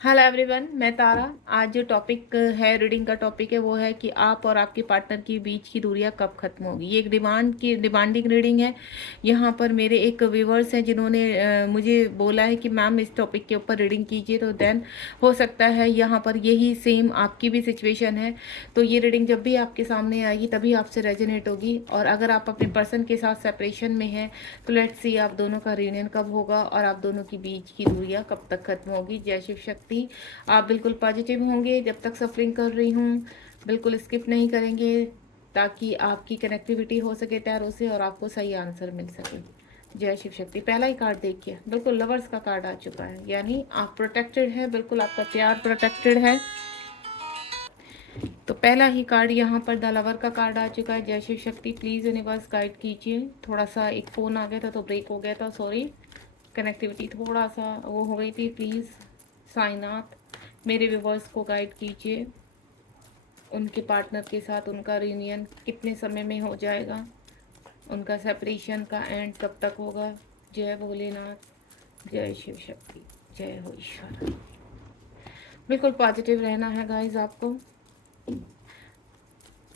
Hello everyone, मैं तारा। आज जो टॉपिक है, रीडिंग का टॉपिक है, वो है कि आप और आपके पार्टनर के बीच की दूरियां कब खत्म होगी। ये एक डिमांडिंग रीडिंग है। यहाँ पर मेरे एक व्यूवर्स हैं जिन्होंने मुझे बोला है कि मैम इस टॉपिक के ऊपर रीडिंग कीजिए, तो देन हो सकता है यहाँ पर यही सेम आपकी भी सिचुएशन है। तो ये रीडिंग जब भी आपके सामने आएगी तभी आपसे रेजोनेट होगी। और अगर आप अपने पर्सन के साथ सेपरेशन में हैं तो लेट्स सी आप दोनों का रियूनियन कब होगा और आप दोनों के बीच की दूरियां कब तक खत्म होगी। जय शिव शक्ति। आप बिल्कुल पॉजिटिव होंगे जब तक सफरिंग कर रही हूँ। बिल्कुल स्किप नहीं करेंगे ताकि आपकी कनेक्टिविटी हो सके टैरो से और आपको सही आंसर मिल सके। जय शिव शक्ति। पहला ही कार्ड देखिए, बिल्कुल लवर्स का कार्ड आ चुका है, यानी आप प्रोटेक्टेड है, बिल्कुल आपका प्यार प्रोटेक्टेड है। तो पहला ही कार्ड यहाँ पर द लवर का कार्ड आ चुका है। जय Shiv Shakti. Please universe guide कीजिए। थोड़ा सा एक फ़ोन आ गया था तो ब्रेक हो गया था, सॉरी। कनेक्टिविटी थोड़ा सा वो हो गई थी। प्लीज़ साइनाथ मेरे व्यूवर्स को गाइड कीजिए। उनके पार्टनर के साथ उनका रियूनियन कितने समय में हो जाएगा, उनका सेपरेशन का एंड कब तक होगा। जय भोलेनाथ, जय शिव शक्ति, जय हो ईश्वर। बिल्कुल पॉजिटिव रहना है गाइज आपको,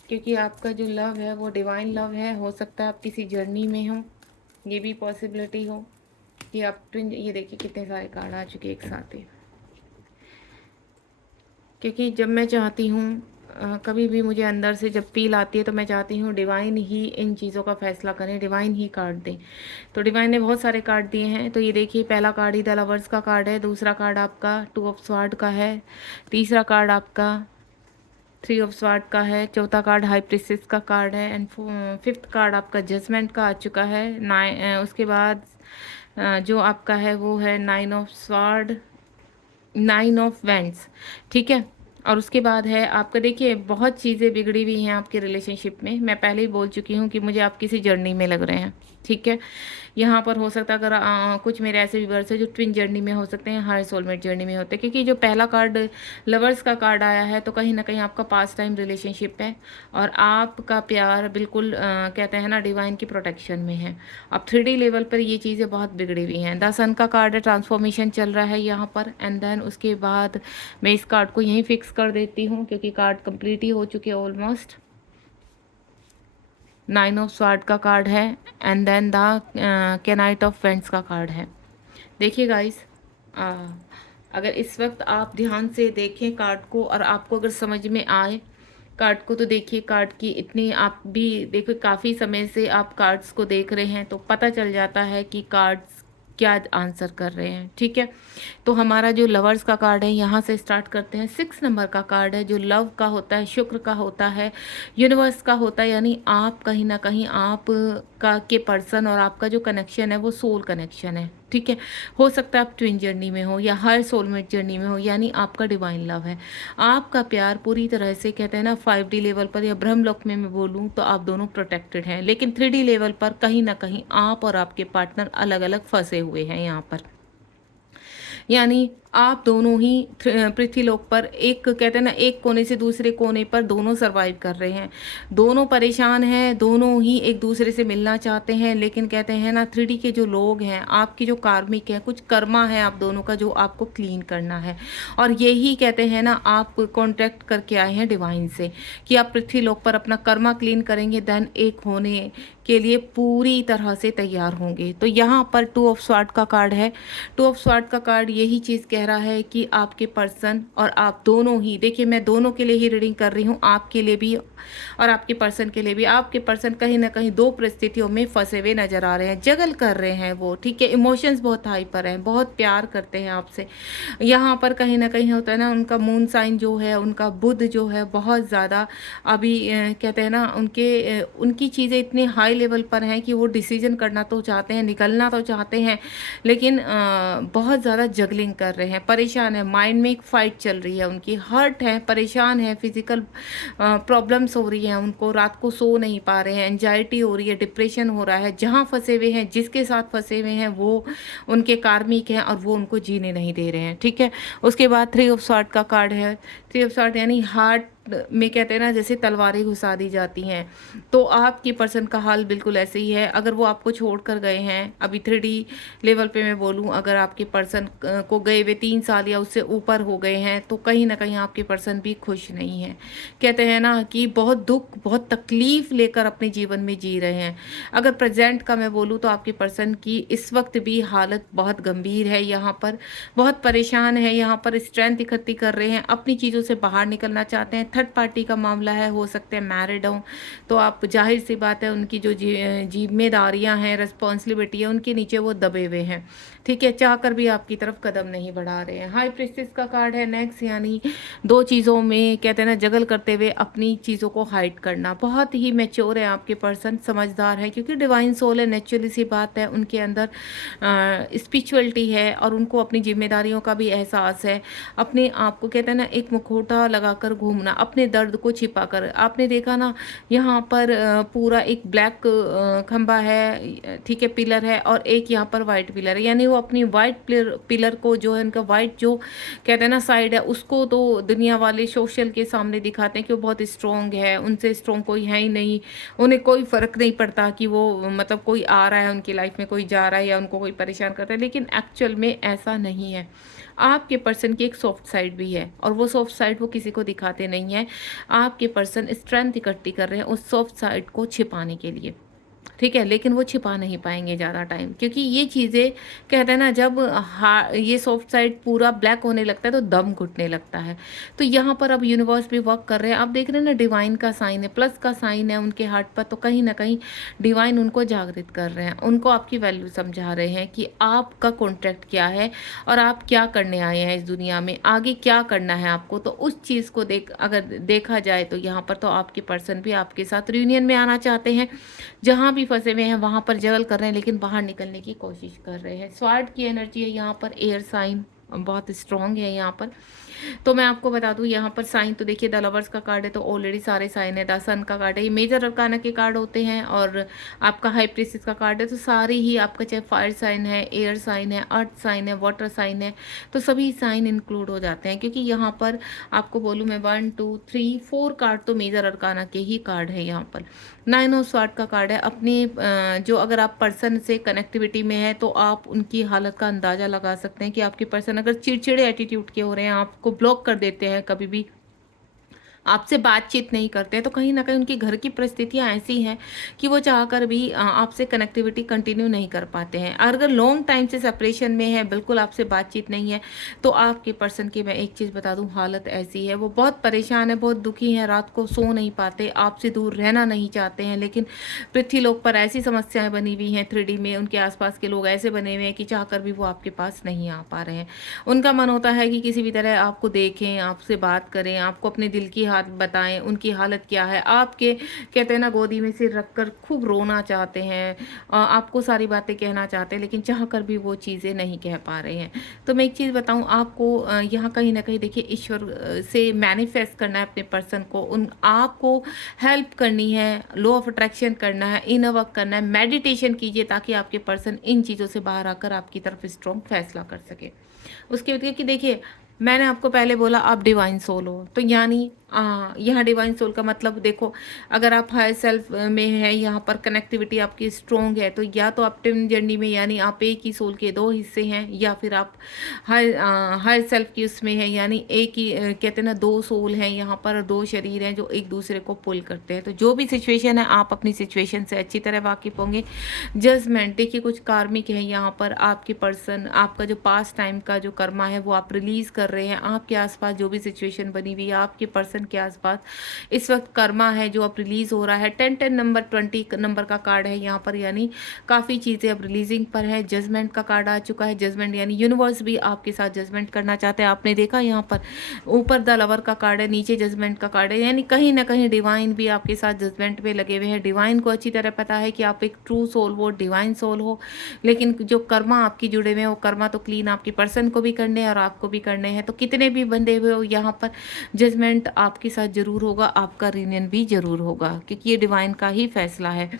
क्योंकि आपका जो लव है वो डिवाइन लव है। हो सकता है आप किसी जर्नी में हो, ये भी पॉसिबिलिटी हो कि आप ट्विन। ये देखिए कितने सारे कार्ड आ चुके एक साथ ही। क्योंकि जब मैं चाहती हूँ कभी भी मुझे अंदर से जब फील आती है तो मैं चाहती हूँ डिवाइन ही इन चीज़ों का फैसला करें, डिवाइन ही कार्ड दें। तो डिवाइन ने बहुत सारे कार्ड दिए हैं। तो ये देखिए पहला कार्ड ही द लवर्स का कार्ड है, दूसरा कार्ड आपका टू ऑफ स्वॉर्ड का है, तीसरा कार्ड आपका थ्री ऑफ स्वॉर्ड का है, चौथा कार्ड हाई प्रिंसेस का कार्ड है एंड फिफ्थ कार्ड आपका जजमेंट का आ चुका है। उसके बाद जो आपका है वो है nine of sword, nine of vents, ठीक है। और उसके बाद है आपका, देखिए बहुत चीज़ें बिगड़ी हुई हैं आपके रिलेशनशिप में। मैं पहले ही बोल चुकी हूँ कि मुझे आप किसी जर्नी में लग रहे हैं, ठीक है। यहाँ पर हो सकता है अगर कुछ मेरे ऐसे व्यूअर्स हैं जो ट्विन जर्नी में हो सकते हैं, हर सोलमेट जर्नी में होते हैं। क्योंकि जो पहला कार्ड लवर्स का कार्ड आया है तो कहीं ना कहीं आपका पास टाइम रिलेशनशिप है और आपका प्यार बिल्कुल कहते हैं ना डिवाइन की प्रोटेक्शन में है। अब 3D लेवल पर ये चीज़ें बहुत बिगड़ी हुई हैं। द सन का कार्ड है, ट्रांसफॉर्मेशन चल रहा है यहाँ पर। एंड देन उसके बाद मैं इस कार्ड को यहीं फिक्स कर देती हूँ क्योंकि कार्ड कंप्लीट ही हो चुके हैं ऑलमोस्ट। नाइन ऑफ स्वॉर्ड का कार्ड है and then the knight of wands का कार्ड है। देखिए गाइस, अगर इस वक्त आप ध्यान से देखें कार्ड को और आपको अगर समझ में आए कार्ड को, तो देखिए कार्ड की इतनी, आप भी देखो काफ़ी समय से आप कार्ड्स को देख रहे हैं तो पता चल जाता है कि कार्ड्स क्या आंसर कर रहे हैं, ठीक है। तो हमारा जो लवर्स का कार्ड है यहाँ से स्टार्ट करते हैं। 6 नंबर का कार्ड है जो लव का होता है, शुक्र का होता है, यूनिवर्स का होता है। यानी आप कहीं ना कहीं आप का के पर्सन और आपका जो कनेक्शन है वो सोल कनेक्शन है, ठीक है। हो सकता है आप ट्विन जर्नी में हो या हर सोलमेट जर्नी में हो, यानी आपका डिवाइन लव है। आपका प्यार पूरी तरह से कहते हैं ना 5D लेवल पर या ब्रह्मलोक में मैं बोलूँ तो आप दोनों प्रोटेक्टेड हैं। लेकिन 3D लेवल पर कहीं ना कहीं आप और आपके पार्टनर अलग अलग फंसे हुए हैं यहाँ पर। यानी आप दोनों ही पृथ्वीलोक पर एक कहते हैं ना एक कोने से दूसरे कोने पर दोनों सरवाइव कर रहे हैं। दोनों परेशान हैं, दोनों ही एक दूसरे से मिलना चाहते हैं। लेकिन कहते हैं ना 3D के जो लोग हैं, आपकी जो कार्मिक है, कुछ कर्मा है आप दोनों का जो आपको क्लीन करना है। और यही कहते हैं ना आप कॉन्ट्रैक्ट करके आए हैं डिवाइन से कि आप पृथ्वीलोक पर अपना कर्मा क्लीन करेंगे, देन एक होने के लिए पूरी तरह से तैयार होंगे। तो यहाँ पर टू ऑफ स्वॉर्ड का कार्ड है। टू ऑफ स्वॉर्ड का कार्ड यही चीज़ कह रहा है कि आपके पर्सन और आप दोनों ही, देखिए मैं दोनों के लिए ही रीडिंग कर रही हूँ, आपके लिए भी और आपके पर्सन के लिए भी। आपके पर्सन कहीं ना कहीं दो परिस्थितियों में फंसे हुए नजर आ रहे हैं, जगल कर रहे हैं वो, ठीक है। इमोशंस बहुत हाई पर हैं, बहुत प्यार करते हैं आपसे। यहाँ पर कहीं ना कहीं होता है ना उनका मून साइन जो है, उनका बुध जो है बहुत ज़्यादा अभी कहते हैं ना उनकी चीज़ें इतनी हाई लेवल पर हैं कि वो डिसीजन करना तो चाहते हैं, निकलना तो चाहते हैं, लेकिन बहुत ज़्यादा जगलिंग कर रहे हैं, परेशान है। माइंड में एक फाइट चल रही है, उनकी हर्ट है, परेशान है, फिजिकल प्रॉब्लम्स हो रही हैं उनको, रात को सो नहीं पा रहे हैं, एंजाइटी हो रही है, डिप्रेशन हो रहा है। जहाँ फंसे हुए हैं, जिसके साथ फंसे हुए हैं वो उनके कार्मिक हैं और वो उनको जीने नहीं दे रहे हैं, ठीक है। उसके बाद थ्री ऑफ सॉर्ड का कार्ड है। थ्री ऑफ सॉर्ड यानी हार्ट में कहते हैं ना जैसे तलवारें घुसा दी जाती हैं, तो आपके पर्सन का हाल बिल्कुल ऐसे ही है। अगर वो आपको छोड़ कर गए हैं, अभी 3D लेवल पे मैं बोलूँ, अगर आपके पर्सन को गए हुए 3 साल या उससे ऊपर हो गए हैं, तो कहीं ना कहीं आपके पर्सन भी खुश नहीं है। कहते हैं ना कि बहुत दुख, बहुत तकलीफ लेकर अपने जीवन में जी रहे हैं। अगर प्रेजेंट का मैं बोलूँ तो आपके पर्सन की इस वक्त भी हालत बहुत गंभीर है, यहाँ पर बहुत परेशान है, यहाँ पर स्ट्रेंथ इकट्ठी कर रहे हैं, अपनी चीज़ों से बाहर निकलना चाहते हैं। थर्ड पार्टी का मामला है, हो सकते हैं मैरिड हों, तो आप जाहिर सी बात है उनकी जो जिम्मेदारियां हैं, रिस्पॉन्सिबिलिटी है, उनके नीचे वो दबे हुए हैं। ठीक है, चाहकर भी आपकी तरफ कदम नहीं बढ़ा रहे हैं। हाई प्रिस्टेस का कार्ड है नेक्स्ट, यानी दो चीज़ों में कहते हैं ना जगल करते हुए अपनी चीज़ों को हाइड करना। बहुत ही मैच्योर है आपके पर्सन, समझदार है, क्योंकि डिवाइन सोल है, नेचुरली सी बात है, उनके अंदर स्पिरिचुअलिटी है और उनको अपनी जिम्मेदारियों का भी एहसास है। अपने आप को कहते हैं ना एक मुखौटा लगाकर घूमना, अपने दर्द को छिपा कर। आपने देखा ना यहाँ पर पूरा एक ब्लैक खंबा है, ठीक है, पिलर है, और एक यहाँ पर वाइट पिलर है, यानी वो अपनी वाइट पिलर को जो है उनका वाइट जो कहते हैं ना साइड है, उसको तो दुनिया वाले सोशल के सामने दिखाते हैं कि वो बहुत स्ट्रॉन्ग है, उनसे स्ट्रॉन्ग कोई है ही नहीं, उन्हें कोई फ़र्क नहीं पड़ता कि वो मतलब कोई आ रहा है उनकी लाइफ में, कोई जा रहा है या उनको कोई परेशान करता है। लेकिन एक्चुअल में ऐसा नहीं है। आपके पर्सन की एक सॉफ्ट साइड भी है, और वो सॉफ्ट साइड वो किसी को दिखाते नहीं है। आपके पर्सन स्ट्रेंथ इकट्ठी कर रहे हैं उस सॉफ्ट साइड को छिपाने के लिए, ठीक है, लेकिन वो छिपा नहीं पाएंगे ज़्यादा टाइम, क्योंकि ये चीज़ें कहते हैं ना जब ये सॉफ्ट साइड पूरा ब्लैक होने लगता है तो दम घुटने लगता है। तो यहाँ पर अब यूनिवर्स भी वर्क कर रहे हैं। आप देख रहे हैं ना डिवाइन का साइन है, प्लस का साइन है उनके हार्ट पर, तो कहीं ना कहीं डिवाइन उनको जागृत कर रहे हैं, उनको आपकी वैल्यू समझा रहे हैं कि आपका कॉन्ट्रैक्ट क्या है और आप क्या करने आए हैं इस दुनिया में, आगे क्या करना है आपको। तो उस चीज़ को अगर देखा जाए तो यहाँ पर तो आपके पर्सन भी आपके साथ रियूनियन में आना चाहते हैं, जहाँ भी फंसे हुए हैं वहाँ पर जगल कर रहे हैं, लेकिन बाहर निकलने की कोशिश कर रहे हैं। स्वार्ड की एनर्जी है यहाँ पर, एयर साइन बहुत स्ट्रॉन्ग है यहाँ पर। तो मैं आपको बता दूं यहाँ पर साइन तो देखिए द लवर्स का कार्ड है, तो ऑलरेडी सारे साइन है। द सन का कार्ड है, ये मेजर अरकाना के कार्ड होते हैं, और आपका हाई प्रीस्टेस का कार्ड है, तो सारे ही आपका चाहे फायर साइन है, एयर साइन है, अर्थ साइन है, वाटर साइन है, तो सभी साइन इंक्लूड हो जाते हैं। क्योंकि यहाँ पर आपको बोलूँ मैं 1 2 3 4 कार्ड तो मेजर अरकाना के ही कार्ड है यहाँ पर। 9 ऑफ स्वार्ड का कार्ड है, अपने जो अगर आप पर्सन से कनेक्टिविटी में है तो आप उनकी हालत का अंदाज़ा लगा सकते हैं कि आपके पर्सन अगर चिड़चिड़े एटीट्यूड के हो रहे हैं, आपको ब्लॉक कर देते हैं, कभी भी आपसे बातचीत नहीं करते हैं, तो कहीं ना कहीं उनकी घर की परिस्थितियां ऐसी हैं कि वो चाहकर भी आपसे कनेक्टिविटी कंटिन्यू नहीं कर पाते हैं। अगर लॉन्ग टाइम से सेपरेशन में है, बिल्कुल आपसे बातचीत नहीं है, तो आपके पर्सन की मैं एक चीज़ बता दूं, हालत ऐसी है, वो बहुत परेशान है, बहुत दुखी है, रात को सो नहीं पाते, आपसे दूर रहना नहीं चाहते हैं। लेकिन पृथ्वीलोक पर ऐसी समस्याएं बनी हुई हैं 3D में, उनके आसपास के लोग ऐसे बने हुए हैं कि चाहकर भी वो आपके पास नहीं आ पा रहे हैं। उनका मन होता है कि किसी भी तरह आपको देखें, आपसे बात करें, आपको अपने दिल की हाथ बताएं उनकी हालत क्या है। आपके कहते हैं ना गोदी में सिर रखकर खूब रोना चाहते हैं, आपको सारी बातें कहना चाहते हैं, लेकिन चाहकर भी वो चीज़ें नहीं कह पा रहे हैं। तो मैं एक चीज़ बताऊं आपको, यहाँ कहीं ना कहीं देखिए ईश्वर से मैनिफेस्ट करना है अपने पर्सन को, उन आपको हेल्प करनी है, लॉ ऑफ अट्रैक्शन करना है, इनर वर्क करना है, मेडिटेशन कीजिए ताकि आपके पर्सन इन चीज़ों से बाहर आकर आपकी तरफ स्ट्रॉन्ग फैसला कर सके। उसके बाद कि देखिए मैंने आपको पहले बोला आप डिवाइन सोल हो, तो यानी यहाँ डिवाइन सोल का मतलब देखो, अगर आप हायर सेल्फ में है, यहाँ पर कनेक्टिविटी आपकी स्ट्रॉन्ग है, तो या तो आप ट्विन जर्नी में, यानी आप एक ही सोल के दो हिस्से हैं, या फिर आप हायर सेल्फ की उसमें है, यानी एक ही कहते हैं ना दो सोल हैं यहाँ पर, दो शरीर हैं जो एक दूसरे को पुल करते हैं। तो जो भी सिचुएशन है आप अपनी सिचुएशन से अच्छी तरह वाकिफ होंगे। जजमेंट देखिए कुछ कार्मिक है यहाँ पर, आपके पर्सन आपका जो पास्ट टाइम का जो कर्मा है वो आप रिलीज कर रहे हैं। आपके आसपास जो भी सिचुएशन बनी हुई है, आपके पर्सन के आसपास इस वक्त कर्मा है जो अब रिलीज हो रहा है। 10 नंबर 20 नंबर का कार्ड है यहाँ पर, यानी काफ़ी चीज़ें अब रिलीजिंग पर है। जजमेंट का कार्ड आ चुका है, जजमेंट यानी यूनिवर्स भी आपके साथ जजमेंट करना चाहते हैं। आपने देखा यहाँ पर ऊपर द लवर का कार्ड है, नीचे जजमेंट का कार्ड है, यानी कहीं ना कहीं डिवाइन भी आपके साथ जजमेंट पे लगे हुए हैं। डिवाइन को अच्छी तरह पता है कि आप एक ट्रू सोल हो, डिवाइन सोल हो, लेकिन जो कर्मा आपकी जुड़े हुए हैं वो कर्मा तो क्लीन आपके पर्सन को भी करने हैं और आपको भी करने हैं, तो कितने भी बंधे हुए हो यहाँ पर जजमेंट आपके साथ ज़रूर होगा, आपका रीयूनियन भी ज़रूर होगा, क्योंकि ये डिवाइन का ही फैसला है।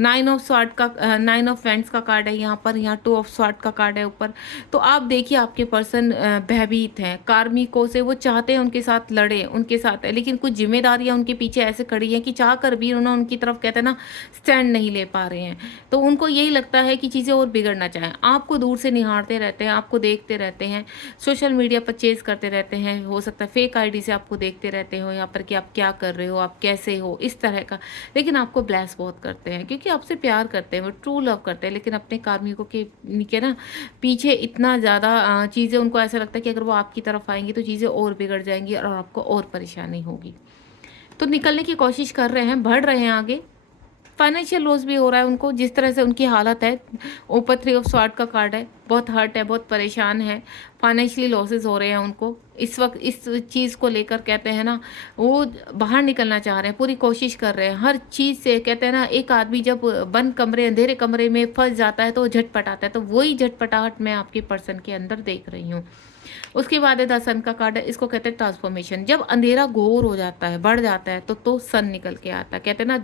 9 ऑफ वैंड्स का कार्ड है यहाँ पर, यहाँ 2 ऑफ स्वॉर्ड का कार्ड है ऊपर। तो आप देखिए आपके पर्सन भयभीत हैं, कार्मिकों से वो चाहते हैं उनके साथ लड़े, उनके साथ है, लेकिन कुछ जिम्मेदारियां उनके पीछे ऐसे खड़ी हैं कि चाह कर भी उन्होंने उनकी तरफ कहते हैं ना स्टैंड नहीं ले पा रहे हैं। तो उनको यही लगता है कि चीज़ें और बिगड़ना चाहें, आपको दूर से निहारते रहते हैं, आपको देखते रहते हैं, सोशल मीडिया पर चेज करते रहते हैं, हो सकता है फेक आईडी से आपको देखते रहते हो यहाँ पर कि आप क्या कर रहे हो, आप कैसे हो, इस तरह का। लेकिन आपको ब्लेस बहुत करते हैं क्योंकि आपसे प्यार करते हैं, वो ट्रू लव करते हैं, लेकिन अपने कार्मिकों के ना पीछे इतना ज़्यादा चीज़ें उनको ऐसा लगता है कि अगर वो आपकी तरफ आएंगी तो चीज़ें और बिगड़ जाएंगी और आपको और परेशानी होगी। तो निकलने की कोशिश कर रहे हैं, बढ़ रहे हैं आगे। फाइनेंशियल लॉस भी हो रहा है उनको, जिस तरह से उनकी हालत है। ऊपर 3 ऑफ स्वॉर्ड का कार्ड है, बहुत हर्ट है, बहुत परेशान है, फाइनेंशियली लॉसेस हो रहे हैं उनको इस वक्त। इस चीज़ को लेकर कहते हैं ना वो बाहर निकलना चाह रहे हैं, पूरी कोशिश कर रहे हैं हर चीज़ से। कहते हैं ना एक आदमी जब बंद कमरे अंधेरे कमरे में फंस जाता है तो झटपटाता है, तो वही झटपटाहट मैं आपके पर्सन के अंदर देख रही हूँ। उसके बाद है द सन का कार्ड है, इसको कहते हैं ट्रांसफॉर्मेशन। जब अंधेरा घोर हो जाता है, बढ़ जाता है, तो सन निकल के आता है। कहते हैं ना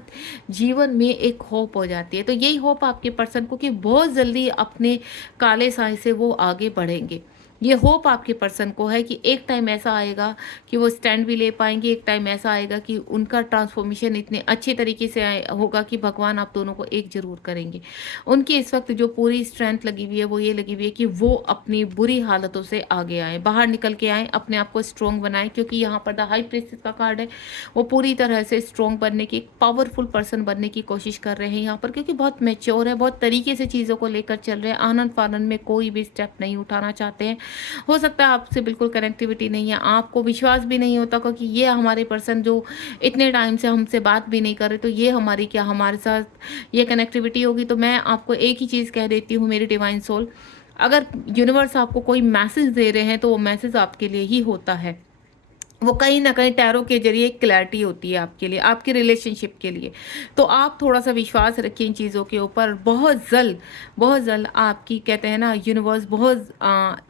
जीवन में एक होप हो जाती है, तो यही होप आपके पर्सन को कि बहुत जल्दी अपने काले साए से वो आगे बढ़ेंगे। ये होप आपके पर्सन को है कि एक टाइम ऐसा आएगा कि वो स्टैंड भी ले पाएंगे, एक टाइम ऐसा आएगा कि उनका ट्रांसफॉर्मेशन इतने अच्छे तरीके से होगा कि भगवान आप दोनों को एक जरूर करेंगे। उनकी इस वक्त जो पूरी स्ट्रेंथ लगी हुई है वो ये लगी हुई है कि वो अपनी बुरी हालतों से आगे आए, बाहर निकल के आए, अपने आप को स्ट्रॉन्ग बनाएं। क्योंकि यहाँ पर द हाई प्रीस्टेस का कार्ड है, वो पूरी तरह से स्ट्रॉन्ग बनने की, एक पावरफुल पर्सन बनने की कोशिश कर रहे हैं यहाँ पर, क्योंकि बहुत मैच्योर है, बहुत तरीके से चीज़ों को लेकर चल रहे हैं, आनंद फानंद में कोई भी स्टेप नहीं उठाना चाहते हैं। हो सकता है आपसे बिल्कुल कनेक्टिविटी नहीं है, आपको विश्वास भी नहीं होता कि ये हमारे पर्सन जो इतने टाइम से हमसे बात भी नहीं कर रहे, तो ये हमारी क्या हमारे साथ ये कनेक्टिविटी होगी। तो मैं आपको एक ही चीज़ कह देती हूँ मेरी डिवाइन सोल, अगर यूनिवर्स आपको कोई मैसेज दे रहे हैं तो वो मैसेज आपके लिए ही होता है। वो कहीं ना कहीं टैरो के जरिए एक क्लैरिटी होती है आपके लिए, आपके रिलेशनशिप के लिए। तो आप थोड़ा सा विश्वास रखिए इन चीज़ों के ऊपर। बहुत जल्द आपकी कहते हैं ना यूनिवर्स बहुत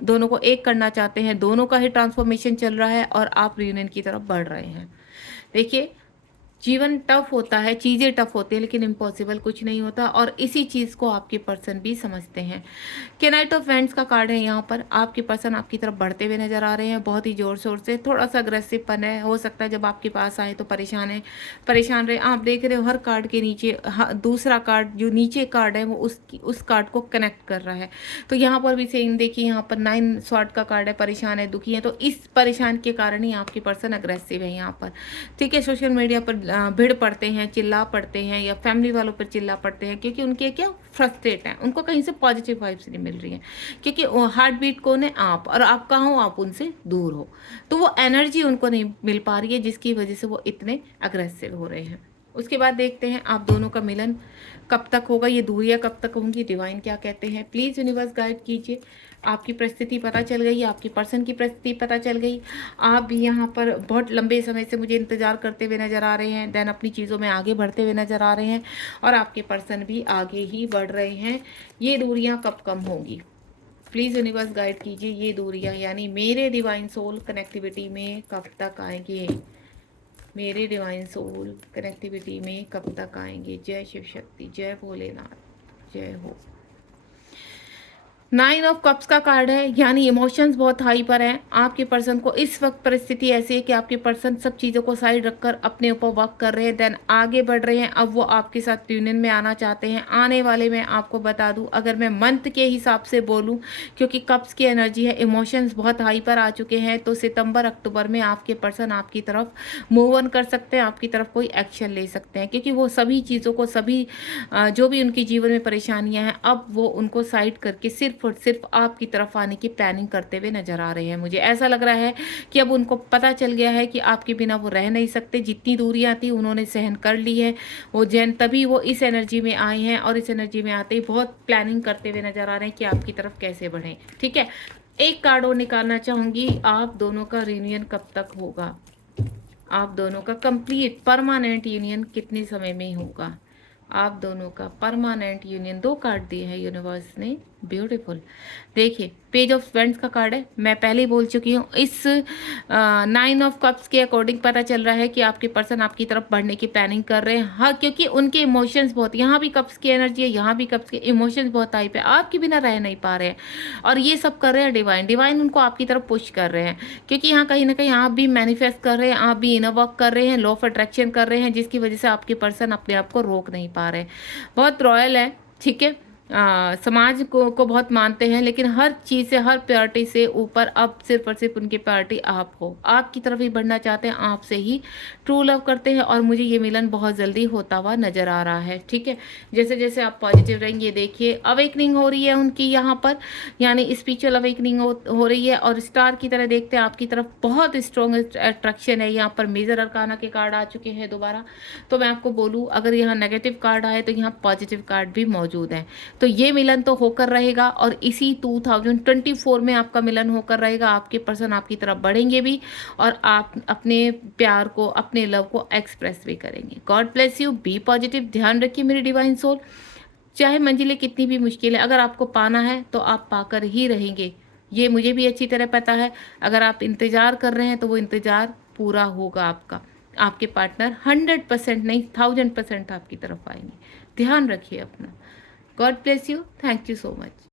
दोनों को एक करना चाहते हैं, दोनों का ही ट्रांसफॉर्मेशन चल रहा है और आप रियूनियन की तरफ बढ़ रहे हैं। देखिए जीवन टफ होता है, चीज़ें टफ होती है, लेकिन इम्पॉसिबल कुछ नहीं होता, और इसी चीज़ को आपके पर्सन भी समझते हैं। के नाइट ऑफ वैंड्स का कार्ड है यहाँ पर, आपके पर्सन आपकी तरफ बढ़ते हुए नजर आ रहे हैं, बहुत ही जोर शोर से। थोड़ा सा अग्रेसिव पन है, हो सकता है जब आपके पास आए तो परेशान रहे। आप देख रहे हो हर कार्ड के नीचे दूसरा कार्ड, जो नीचे कार्ड है वो उस कार्ड को कनेक्ट कर रहा है। तो यहाँ पर भी सेम देखिए, यहाँ पर 9 स्वॉर्ड का कार्ड है, परेशान है, दुखी है। तो इस परेशान के कारण ही आपके पर्सन अग्रेसिव है यहाँ पर। ठीक है, सोशल मीडिया पर भिड़ पड़ते हैं, चिल्ला पड़ते हैं, या फैमिली वालों पर चिल्ला पड़ते हैं, क्योंकि उनके क्या फ्रस्ट्रेट हैं, उनको कहीं से पॉजिटिव वाइब्स नहीं मिल रही हैं। क्योंकि हार्ट बीट कौन है? आप, और आप कहाँ हो? आप उनसे दूर हो, तो वो एनर्जी उनको नहीं मिल पा रही है, जिसकी वजह से वो इतने अग्रेसिव हो रहे हैं। उसके बाद देखते हैं आप दोनों का मिलन कब तक होगा, ये दूरियां कब तक होंगी, डिवाइन क्या कहते हैं। प्लीज़ यूनिवर्स गाइड कीजिए। आपकी परिस्थिति पता चल गई, आपकी पर्सन की परिस्थिति पता चल गई। आप भी यहाँ पर बहुत लंबे समय से मुझे इंतज़ार करते हुए नज़र आ रहे हैं, देन अपनी चीज़ों में आगे बढ़ते हुए नज़र आ रहे हैं, और आपके पर्सन भी आगे ही बढ़ रहे हैं। ये दूरियाँ कब कम होंगी? प्लीज़ यूनिवर्स गाइड कीजिए। ये दूरियाँ यानी मेरे डिवाइन सोल कनेक्टिविटी में कब तक आएंगे? मेरे डिवाइन सोल कनेक्टिविटी में कब तक आएंगे? जय शिव शक्ति, जय भोलेनाथ, जय हो। 9 ऑफ कप्स का कार्ड है, यानी इमोशंस बहुत हाई पर हैं आपके पर्सन को। इस वक्त परिस्थिति ऐसी है कि आपके पर्सन सब चीज़ों को साइड रखकर अपने ऊपर वर्क कर रहे हैं, देन आगे बढ़ रहे हैं। अब वो आपके साथ यूनियन में आना चाहते हैं। आने वाले में आपको बता दूं, अगर मैं मंथ के हिसाब से बोलूं, क्योंकि कप्स की एनर्जी है, इमोशंस बहुत हाई पर आ चुके हैं, तो सितंबर अक्टूबर में आपके पर्सन आपकी तरफ मूव ऑन कर सकते हैं, आपकी तरफ कोई एक्शन ले सकते हैं, क्योंकि वो सभी चीज़ों को, सभी जो भी उनके जीवन में परेशानियां हैं, अब वो उनको साइड करके सिर्फ और सिर्फ आपकी तरफ आने की प्लानिंग करते हुए नजर आ रहे हैं। मुझे ऐसा लग रहा है कि अब उनको पता चल गया है कि आपके बिना वो रह नहीं सकते। जितनी दूरियां थी उन्होंने सहन कर ली है वो जैन, तभी वो इस एनर्जी में आए हैं, और इस एनर्जी में आते ही बहुत प्लानिंग करते हुए नजर आ रहे हैं कि आपकी तरफ कैसे बढ़ें। ठीक है, एक कार्ड और निकालना चाहूंगी, आप दोनों का रियूनियन कब तक होगा? आप दोनों का कंप्लीट परमानेंट यूनियन कितने समय में होगा? आप दोनों का परमानेंट यूनियन, 2 कार्ड दिए हैं यूनिवर्स ने, ब्यूटीफुल। देखिए पेज ऑफ वेंट्स का कार्ड है, मैं पहले ही बोल चुकी हूँ। इस 9 ऑफ कप्स के अकॉर्डिंग पता चल रहा है कि आपके पर्सन आपकी तरफ बढ़ने की प्लानिंग कर रहे हैं। हाँ, क्योंकि उनके इमोशंस बहुत, यहाँ भी कप्स की एनर्जी है, यहाँ भी कप्स के इमोशंस बहुत हाई पे, आपके बिना रह नहीं पा रहे हैं। और ये सब कर रहे हैं डिवाइन, डिवाइन उनको आपकी तरफ पुश कर रहे हैं, क्योंकि यहाँ कहीं ना कहीं आप भी मैनिफेस्ट कर रहे हैं, आप भी इनर वर्क कर रहे हैं, लॉ ऑफ अट्रैक्शन कर रहे हैं, जिसकी वजह से आपके पर्सन अपने आप को रोक नहीं पा रहे हैं। बहुत रॉयल है, ठीक है। समाज को बहुत मानते हैं, लेकिन हर चीज़ से, हर प्रायोरिटी से ऊपर अब सिर्फ और सिर्फ उनकी प्रायोरिटी आप हो, आपकी तरफ ही बढ़ना चाहते हैं, आपसे ही ट्रू लव करते हैं। और मुझे ये मिलन बहुत जल्दी होता हुआ नजर आ रहा है, ठीक है। जैसे जैसे आप पॉजिटिव रहेंगे, देखिए अवेकनिंग हो रही है उनकी यहाँ पर, यानी स्पिरिचुअल अवेकनिंग हो रही है। और स्टार की तरह देखते हैं आपकी तरफ, बहुत स्ट्रॉन्ग अट्रैक्शन है। यहाँ पर मेजर अरकाना के कार्ड आ चुके हैं दोबारा। तो मैं आपको बोलूँ, अगर यहाँ नेगेटिव कार्ड आए तो यहाँ पॉजिटिव कार्ड भी मौजूद है। तो ये मिलन तो होकर रहेगा, और इसी 2024 में आपका मिलन होकर रहेगा। आपके पर्सन आपकी तरफ बढ़ेंगे भी, और आप अपने प्यार को, अपने लव को एक्सप्रेस भी करेंगे। God bless you, be positive. ध्यान रखिए मेरी डिवाइन सोल, चाहे मंजिलें कितनी भी मुश्किल है, अगर आपको पाना है तो आप पाकर ही रहेंगे, ये मुझे भी अच्छी तरह पता है। अगर आप इंतज़ार कर रहे हैं तो वो इंतज़ार पूरा होगा आपका। आपके पार्टनर 100% नहीं, 1000% आपकी तरफ आएंगे। ध्यान रखिए अपना। God bless you, thank you so much.